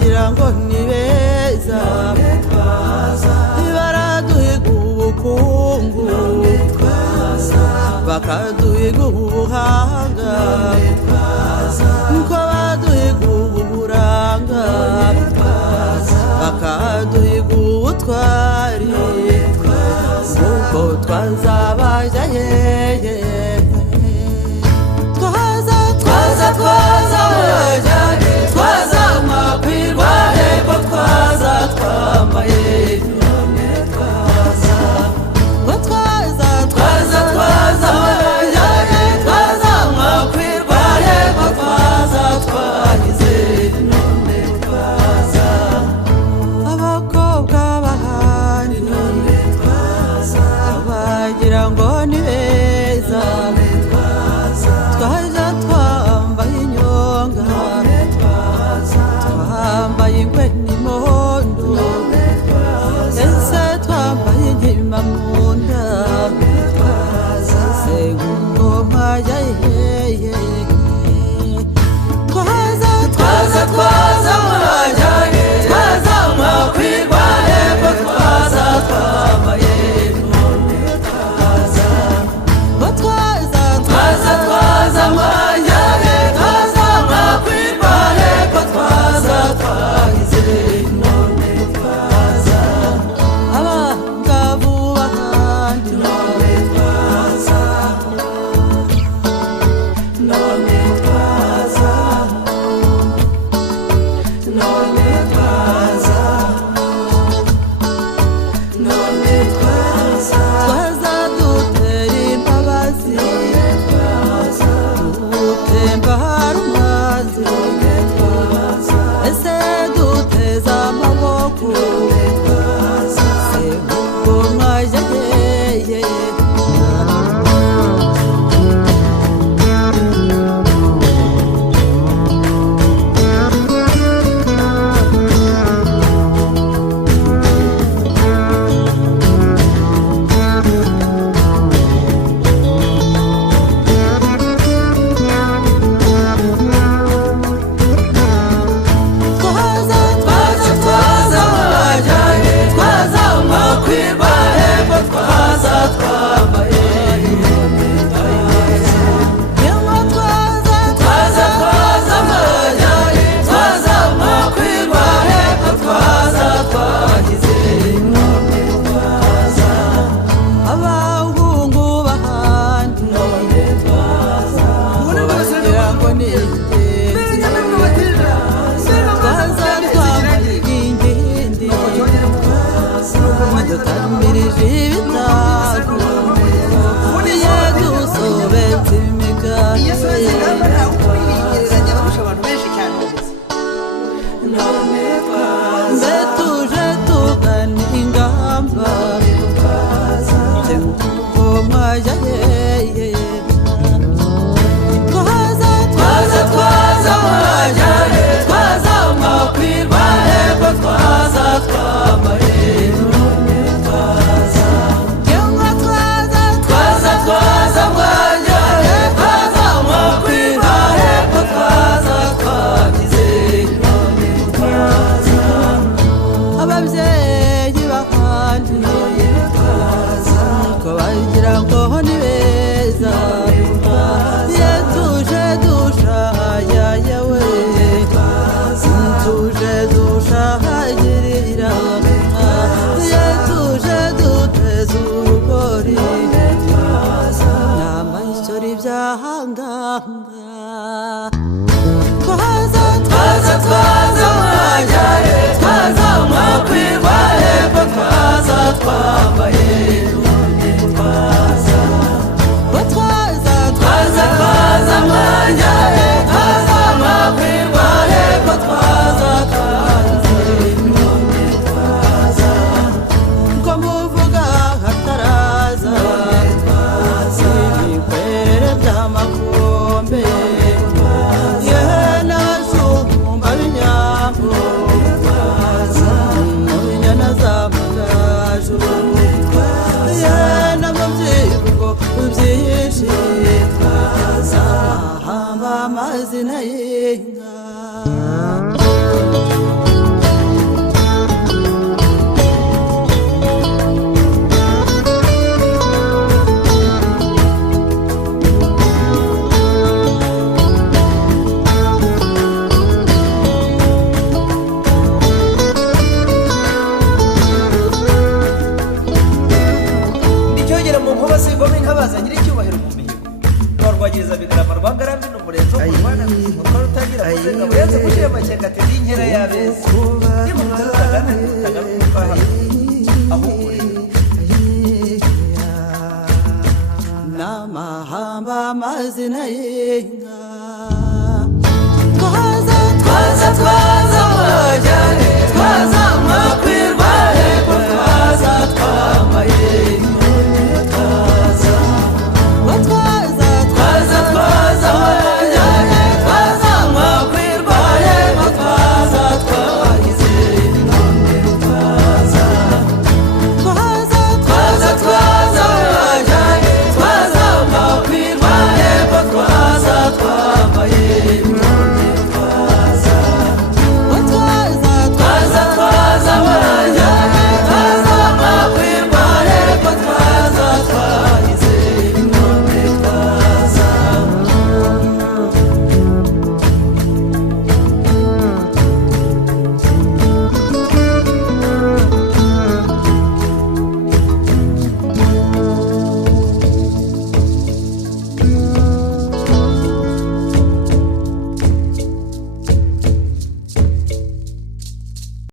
bagira ngo ni beza baraduhiga ubukungu bakaduhiga ubuhanga ko baduhiga uburanga bakaduhiga ubutwari ubwo twazabajya hehe twaza makwirwa hepfo twaza twambaye none twaza makwirwa hepfo twaza twagize none twaza abakobwa bahari none twaza bagira ngo ni beza twaza twambaye inyonga twambaye ingwe n'imondo ese twambaye inkima mu nda se ngoma yayeye twaza makwirwa hepfo twaza twambaye none twaza makwirwa hepfo twaza twagize none twaza abangavu bahandi none twaza none twaza none twaza none twaza dutera imbabazi dutemba harumazi ese duteza amaboko se ubwo mwajya hehe twaza makwirwa hepfo twaza twambaye twaza makwirwa hepfo twaza twagize none twaza abahungu bahandi none twaza bagira ngo ni ingenzi twaza twambaye inkindi dutamirije ibitago iyo dusobetse imigani mbe tuje tugana ingamba ngo mwajya hehe twaza makwirwa hepfo twaza twambaye none twaza makwirwa hepfo twaza twagize none twaza amazina ye